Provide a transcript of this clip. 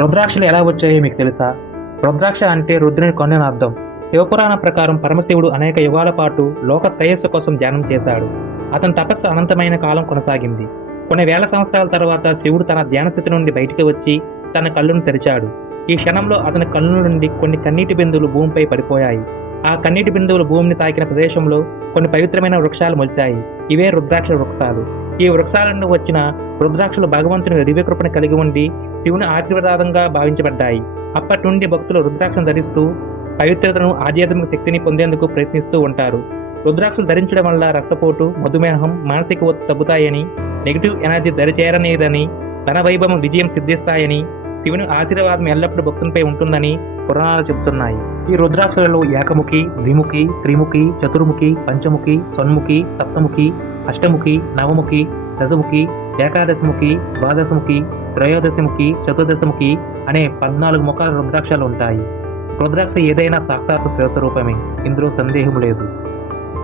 రుద్రాక్షలు ఎలా వచ్చాయో మీకు తెలుసా? రుద్రాక్ష అంటే రుద్రుని కొనని అర్థం. శివపురాణం ప్రకారం పరమశివుడు అనేక యుగాల పాటు లోక శ్రేయస్సు కోసం ధ్యానం చేశాడు. అతని తపస్సు అనంతమైన కాలం కొనసాగింది. కొన్ని వేల సంవత్సరాల తర్వాత శివుడు తన ధ్యాన స్థితి నుండి బయటికి వచ్చి తన కళ్ళును తెరిచాడు. ఈ క్షణంలో అతని కళ్ళ నుండి కొన్ని కన్నీటి బిందువులు భూమిపై పడిపోయాయి. ఆ కన్నీటి బిందువులు భూమిని తాకిన ప్రదేశంలో కొన్ని పవిత్రమైన వృక్షాలు మొలిచాయి. ఇవే రుద్రాక్ష వృక్షాలు. ఈ వృక్షాల నుండి వచ్చిన రుద్రాక్షలు భగవంతుని దివ్యకృపను కలిగి ఉండి శివుని ఆశీర్వాదంగా భావించబడ్డాయి. అప్పటి నుండి భక్తులు రుద్రాక్షను ధరిస్తూ పవిత్రతను, ఆధ్యాత్మిక శక్తిని పొందేందుకు ప్రయత్నిస్తూ ఉంటారు. రుద్రాక్షలు ధరించడం వల్ల రక్తపోటు, మధుమేహం, మానసిక ఒత్తిడి తగ్గుతాయని, నెగిటివ్ ఎనర్జీ దరిచేరనేదని, ధన వైభవం, విజయం సిద్ధిస్తాయని, శివుని ఆశీర్వాదం ఎల్లప్పుడూ భక్తునిపై ఉంటుందని పురాణాలు చెబుతున్నాయి. ఈ రుద్రాక్షలలో ఏకముఖి, ద్విముఖి, త్రిముఖి, చతుర్ముఖి, పంచముఖి, షణ్ముఖి, సప్తముఖి, అష్టముఖి, నవముఖి, దశముఖి, ఏకాదశముఖి, ద్వాదశముఖి, త్రయోదశముఖి, చతుర్దశముఖి అనే 14 ముఖాల రుద్రాక్షలు ఉంటాయి. రుద్రాక్ష ఏదైనా సాక్షాత్ శివస్వరూపమే, ఇందులో సందేహం లేదు.